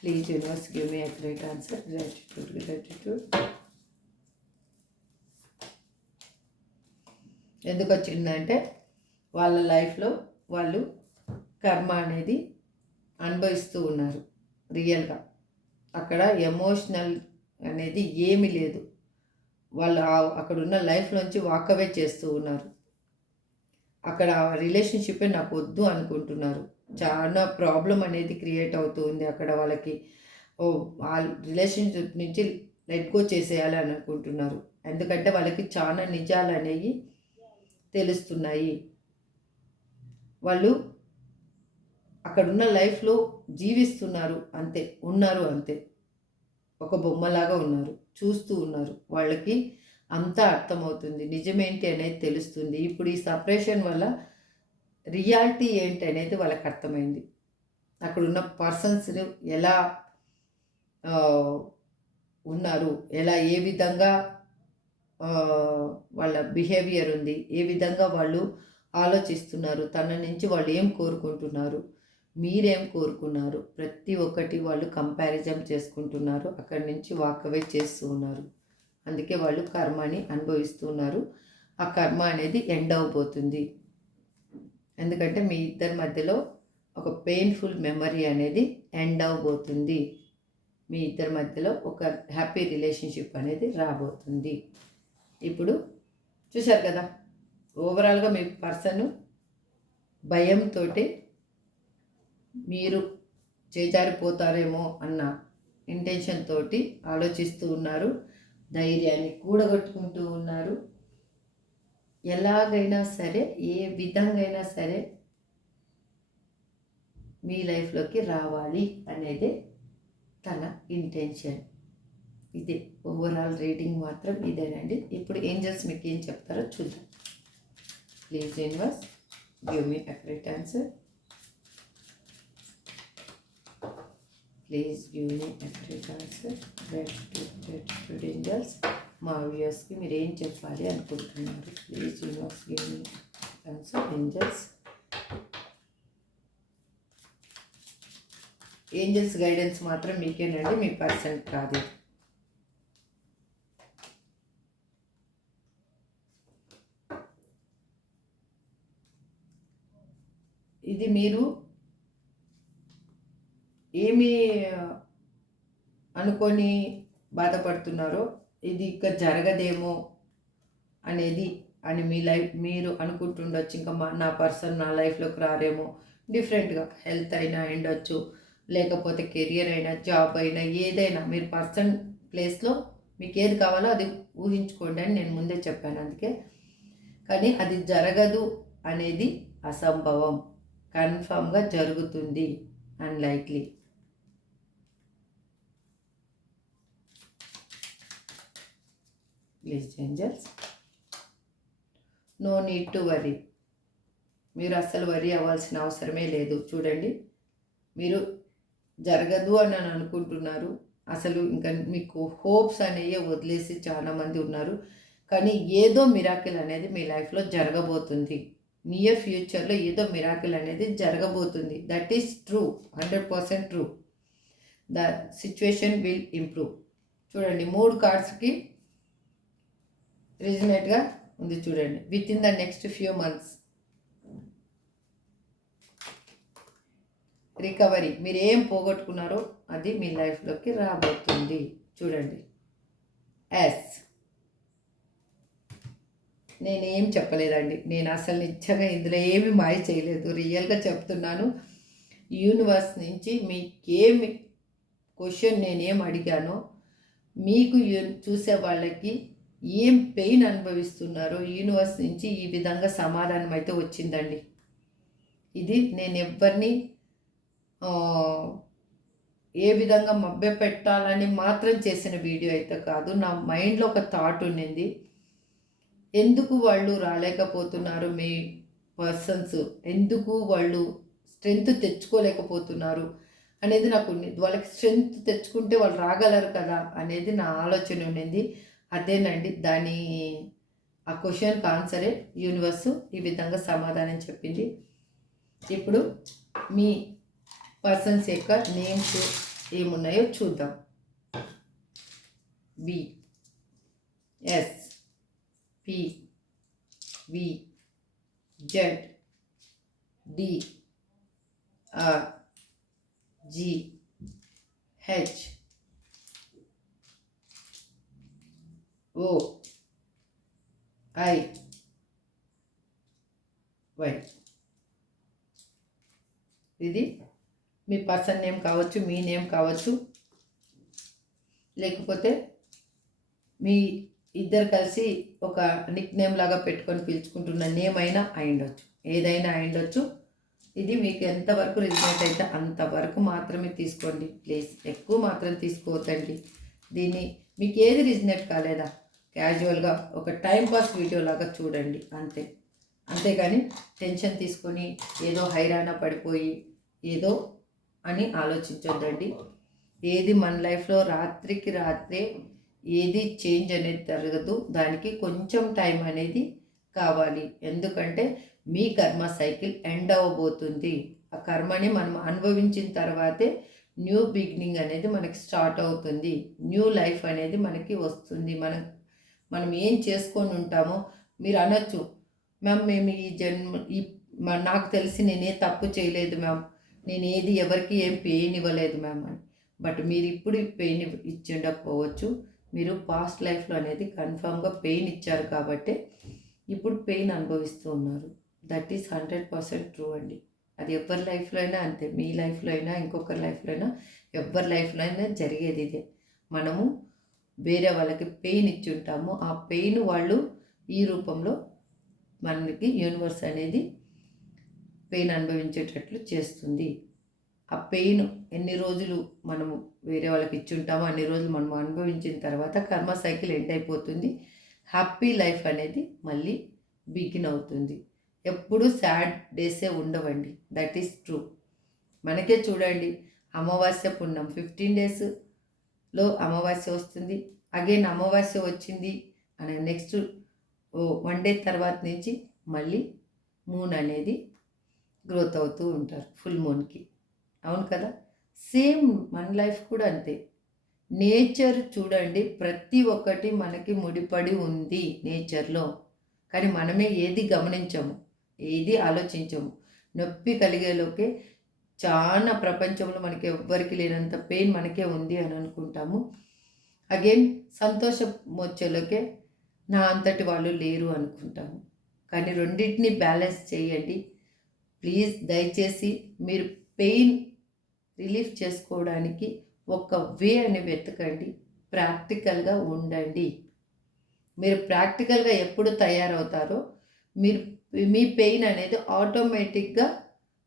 Please universe give me a great answer. Gratitude. ఎందుకు వచ్చిందంటే వాళ్ళ లైఫ్లో వాళ్ళు కర్మ అనేది అనుభవిస్తూ ఉన్నారు. రియల్గా అక్కడ ఎమోషనల్ అనేది ఏమీ లేదు. వాళ్ళు అక్కడున్న లైఫ్లోంచి వాకవే చేస్తూ ఉన్నారు. అక్కడ రిలేషన్షిప్పే నాకు వద్దు అనుకుంటున్నారు. చాలా ప్రాబ్లం అనేది క్రియేట్ అవుతూ ఉంది అక్కడ వాళ్ళకి. ఆ రిలేషన్షిప్ నుంచి లెట్ గో చేసేయాలి అని అనుకుంటున్నారు. ఎందుకంటే వాళ్ళకి చాలా నిజాలు అనేవి తెలుస్తున్నాయి. వాళ్ళు అక్కడున్న లైఫ్లో జీవిస్తున్నారు అంతే, ఉన్నారు అంతే, ఒక బొమ్మలాగా ఉన్నారు, చూస్తూ ఉన్నారు. వాళ్ళకి అంతా అర్థమవుతుంది, నిజమేంటి అనేది తెలుస్తుంది. ఇప్పుడు ఈ సపరేషన్ వల్ల రియాలిటీ ఏంటి అనేది వాళ్ళకి అర్థమైంది. అక్కడున్న పర్సన్స్ ఎలా ఉన్నారు, ఏ విధంగా వాళ్ళ బిహేవియర్ ఉంది, ఏ విధంగా వాళ్ళు ఆలోచిస్తున్నారు, తన నుంచి వాళ్ళు ఏం కోరుకుంటున్నారు, మీరేం కోరుకున్నారు, ప్రతి ఒక్కటి వాళ్ళు కంపారిజన్ చేసుకుంటున్నారు. అక్కడి నుంచి వాకవే చేస్తూ ఉన్నారు. అందుకే వాళ్ళు కర్మని అనుభవిస్తున్నారు. ఆ కర్మ అనేది ఎండ్ అవబోతుంది. ఎందుకంటే మీ ఇద్దరి మధ్యలో ఒక పెయిన్ఫుల్ మెమరీ అనేది ఎండ్ అవబోతుంది. మీ ఇద్దరి మధ్యలో ఒక హ్యాపీ రిలేషన్షిప్ అనేది రాబోతుంది. ఇప్పుడు చూశారు కదా, ఓవరాల్గా మీ పర్సన్ భయంతో మీరు చేజారిపోతారేమో అన్న ఇంటెన్షన్ తోటి ఆలోచిస్తూ ఉన్నారు. ధైర్యాన్ని కూడగట్టుకుంటూ ఉన్నారు. ఎలాగైనా సరే, ఏ విధంగా అయినా సరే మీ లైఫ్లోకి రావాలి అనేది తన ఇంటెన్షన్. ఇదే ఓవరాల్ రీడింగ్ మాత్రం ఇదేనండి. ఇప్పుడు ఏంజల్స్ మీకు ఏం చెప్తారో చూద్దాం. Please universe give me accurate answer. Please give me accurate answer. Gratitude angels. మా వ్యూయర్స్కి మీరు ఏం చెప్పాలి అనుకుంటున్నారు? Please universe give me answer. Angels, angels guidance మాత్రం మీకేనండి, మీ పర్సన్ కాదు. ఇది మీరు ఏమి అనుకొని బాధపడుతున్నారో, ఇది ఇంకా జరగదేమో అనేది అని మీ లైఫ్ మీరు అనుకుంటుండొచ్చు. ఇంకా నా పర్సన్ నా లైఫ్లోకి రారేమో. డిఫరెంట్గా హెల్త్ అయినా ఉండొచ్చు, లేకపోతే కెరియర్ అయినా, జాబ్ అయినా, ఏదైనా మీరు పర్సన్ ప్లేస్లో మీకు ఏది కావాలో అది ఊహించుకోండి అని నేను ముందే చెప్పాను. అందుకే కానీ అది జరగదు అనేది అసంభవం. కన్ఫామ్గా జరుగుతుంది. Unlikely. Please angels, no need to worry. మీరు అస్సలు వరీ అవ్వాల్సిన అవసరమే లేదు. చూడండి, మీరు జరగదు అని అనుకుంటున్నారు. అసలు ఇంకా మీకు హోప్స్ అనేవి వదిలేసి చాలామంది ఉన్నారు. కానీ ఏదో మిరాకిల్ అనేది మీ లైఫ్లో జరగబోతుంది. నియర్ ఫ్యూచర్లో ఏదో మిరాకిల్ అనేది జరగబోతుంది. That is true, 100% true. The situation will improve. చూడండి, 3 కార్డ్స్కి రీజనేట్గా ఉంది. చూడండి, with in the next few months recovery. మీరు ఏం పోగొట్టుకున్నారో అది మీ లైఫ్లోకి రాబోతుంది. చూడండి, ఎస్, నేనేం చెప్పలేదండి. నేను అసలు నిజంగా ఇందులో ఏమి మాయ చేయలేదు. రియల్గా చెప్తున్నాను. యూనివర్స్ నుంచి మీకేమి క్వశ్చన్ నేనేం అడిగానో, మీకు చూసే వాళ్ళకి ఏం పెయిన్ అనుభవిస్తున్నారో యూనివర్స్ నుంచి ఈ విధంగా సమాధానం అయితే వచ్చిందండి. ఇది నేను ఎవరిని ఏ విధంగా మభ్య పెట్టాలని మాత్రం చేసిన వీడియో అయితే కాదు. నా మైండ్లో ఒక థాట్ ఉండింది. ఎందుకు వాళ్ళు రాలేకపోతున్నారు, మీ పర్సన్స్ ఎందుకు వాళ్ళు స్ట్రెంగ్త్ తెచ్చుకోలేకపోతున్నారు అనేది నాకు ఉండింది. వాళ్ళకి స్ట్రెంగ్త్ తెచ్చుకుంటే వాళ్ళు రాగలరు కదా అనేది నా ఆలోచన ఉండింది. అదేనండి, ఆ క్వశ్చన్కి ఆన్సరే యూనివర్సు ఈ విధంగా సమాధానం చెప్పింది. ఇప్పుడు మీ పర్సన్స్ యొక్క నేమ్స్ ఏమున్నాయో చూద్దాం. B, S, P, V, Z, D, R, G, H, O, I, Y. ఇది మీ పర్సన్ నేమ్ కావచ్చు, మీ నేమ్ కావచ్చు, లేకపోతే మీ ఇద్దరు కలిసి ఒక నిక్ నేమ్ లాగా పెట్టుకొని పిలుచుకుంటున్న నేమ్ అయినా అయిండొచ్చు, ఏదైనా అయిండొచ్చు. ఇది మీకు ఎంతవరకు రిజనేట్ అయితే అంతవరకు మాత్రమే తీసుకోండి ప్లీజ్. ఎక్కువ మాత్రం తీసుకోవద్దండి. దీన్ని మీకు ఏది రిజనేట్ కాలేదా క్యాజువల్గా ఒక టైంపాస్ వీడియో లాగా చూడండి అంతే. అంతేగాని టెన్షన్ తీసుకొని ఏదో హైరాణ పడిపోయి ఏదో అని ఆలోచించొద్దండి. ఏది మన లైఫ్లో రాత్రికి రాత్రే ఏది చేంజ్ అనేది జరగదు. దానికి కొంచెం టైం అనేది కావాలి. ఎందుకంటే మీ కర్మ సైకిల్ ఎండ్ అవ్వబోతుంది. ఆ కర్మని మనం అనుభవించిన తర్వాతే న్యూ బిగినింగ్ అనేది మనకి స్టార్ట్ అవుతుంది. న్యూ లైఫ్ అనేది మనకి వస్తుంది. మనం ఏం చేసుకొని ఉంటామో మీరు అనొచ్చు, మ్యామ్ మేము నాకు తెలిసి నేనే తప్పు చేయలేదు మ్యామ్, నేను ఏది ఎవరికి ఏం పెయిన్ ఇవ్వలేదు మ్యామ్ అని. బట్ మీరు ఇప్పుడు పెయిన్ ఇచ్చి ఉండకపోవచ్చు. మీరు పాస్ట్ లైఫ్లో అనేది కన్ఫామ్గా పెయిన్ ఇచ్చారు కాబట్టి ఇప్పుడు పెయిన్ అనుభవిస్తూ ఉన్నారు. దట్ ఈస్ 100% ట్రూ అండి. అది ఎవరి లైఫ్లో అయినా అంతే, మీ లైఫ్లో అయినా ఇంకొకరి లైఫ్లో అయినా ఎవరి లైఫ్లో అయినా జరిగేది ఇదే. మనము వేరే వాళ్ళకి పెయిన్ ఇచ్చి ఉంటాము. ఆ పెయిన్ వాళ్ళు ఈ రూపంలో మనకి యూనివర్స్ అనేది పెయిన్ అనుభవించేటట్లు చేస్తుంది. ఆ పెయిన్ ఎన్ని రోజులు మనము వేరే వాళ్ళకి ఇచ్చి ఉంటామో అన్ని రోజులు మనం అనుభవించిన తర్వాత కర్మ సైకిల్ ఎండ్ అయిపోతుంది. హ్యాపీ లైఫ్ అనేది మళ్ళీ బిగిన్ అవుతుంది. ఎప్పుడు సాడ్ డేసే ఉండవండి. That is true. మనకే చూడండి, అమావాస్య పుణ్యం 15 డేస్లో అమావాస్య వస్తుంది. అగైన్ అమావాస్య వచ్చింది అని నెక్స్ట్ 1 డే తర్వాత నుంచి మళ్ళీ మూన్ అనేది గ్రోత్ అవుతూ ఉంటారు ఫుల్ మూన్కి. అవును కదా? సేమ్ మన లైఫ్ కూడా అంతే. నేచర్ చూడండి, ప్రతి ఒక్కటి మనకి ముడిపడి ఉంది నేచర్లో. కానీ మనమే ఏది గమనించము, ఏది ఆలోచించము. నొప్పి కలిగేలోకే చాలా ప్రపంచంలో మనకి ఎవ్వరికి లేనంత పెయిన్ మనకే ఉంది అని అనుకుంటాము. అగైన్ సంతోషం వచ్చేలోకే నా అంతటి వాళ్ళు లేరు అనుకుంటాము. కానీ రెండింటిని బ్యాలెన్స్ చేయండి ప్లీజ్. దయచేసి మీరు పెయిన్ రిలీఫ్ చేసుకోవడానికి ఒక వే అని వెతకండి. ప్రాక్టికల్గా ఉండండి. మీరు ప్రాక్టికల్గా ఎప్పుడు తయారవుతారో మీరు మీ పెయిన్ అనేది ఆటోమేటిక్గా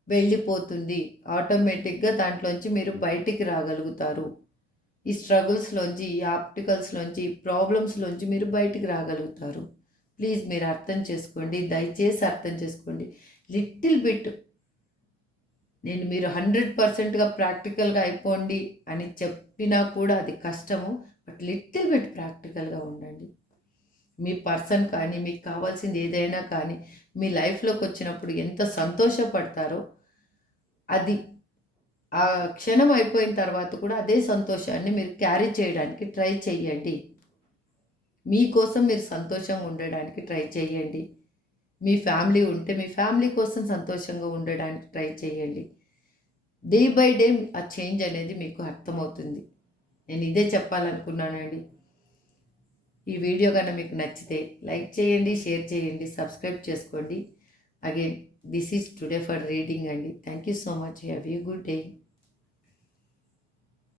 వెళ్ళిపోతుంది. ఆటోమేటిక్గా దాంట్లోంచి మీరు బయటికి రాగలుగుతారు. ఈ స్ట్రగుల్స్లోంచి, ఈ ఆప్టికల్స్లోంచి, ఈ ప్రాబ్లమ్స్లోంచి మీరు బయటికి రాగలుగుతారు. ప్లీజ్ మీరు అర్థం చేసుకోండి, దయచేసి అర్థం చేసుకోండి. లిటిల్ బిట్ నేను మీరు 100%గా ప్రాక్టికల్గా అయిపోండి అని చెప్పినా కూడా అది కష్టము. బట్ లిటిల్ బిట్ ప్రాక్టికల్గా ఉండండి. మీ పర్సన్ కానీ, మీకు కావాల్సింది ఏదైనా కానీ మీ లైఫ్లోకి వచ్చినప్పుడు ఎంత సంతోషపడతారో అది ఆ క్షణం అయిపోయిన తర్వాత కూడా అదే సంతోషాన్ని మీరు క్యారీ చేయడానికి ట్రై చేయండి. మీకోసం మీరు సంతోషంగా ఉండడానికి ట్రై చేయండి. మీ ఫ్యామిలీ ఉంటే మీ ఫ్యామిలీ కోసం సంతోషంగా ఉండడానికి ట్రై చేయండి. డే బై డే ఆ చేంజ్ అనేది మీకు అర్థమవుతుంది. నేను ఇదే చెప్పాలనుకున్నానండి. ఈ వీడియో కనుక మీకు నచ్చితే లైక్ చేయండి, షేర్ చేయండి, సబ్స్క్రైబ్ చేసుకోండి. Again this is today for reading అండి. Thank you so much. Have you good day.